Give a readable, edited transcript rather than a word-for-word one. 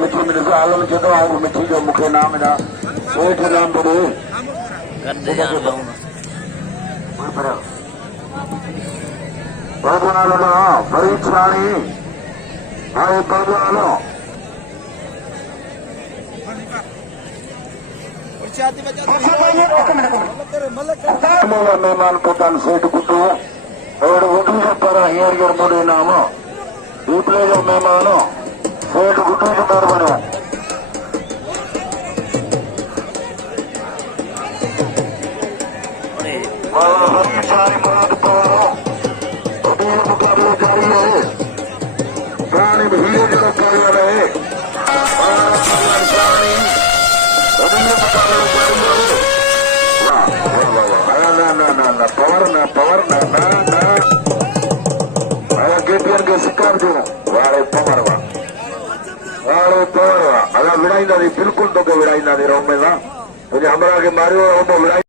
मिठी मिठी आलम चवंदो आहे मिठी जो मूंखे नाम ॾिना सेठ नाम ॿुधे परीक्षाणी हाणे पंहिंजो हलो महिमान पोतान सेठ कुटो और वोटू जो पर हींअर जो मोड़े नाम दीपले जो महिमान सेठ गुटू जो दर बनो मुकाबलो जारी है प्राणी हीरो जो कार्य रहे पवर न केटीएन के शिकार जो वाले पवर वाले पवर अगर विड़ाईंदा बिल्कुल तो विड़ाईंदा रोम में तुझे हमरा के मारियो विड़ाई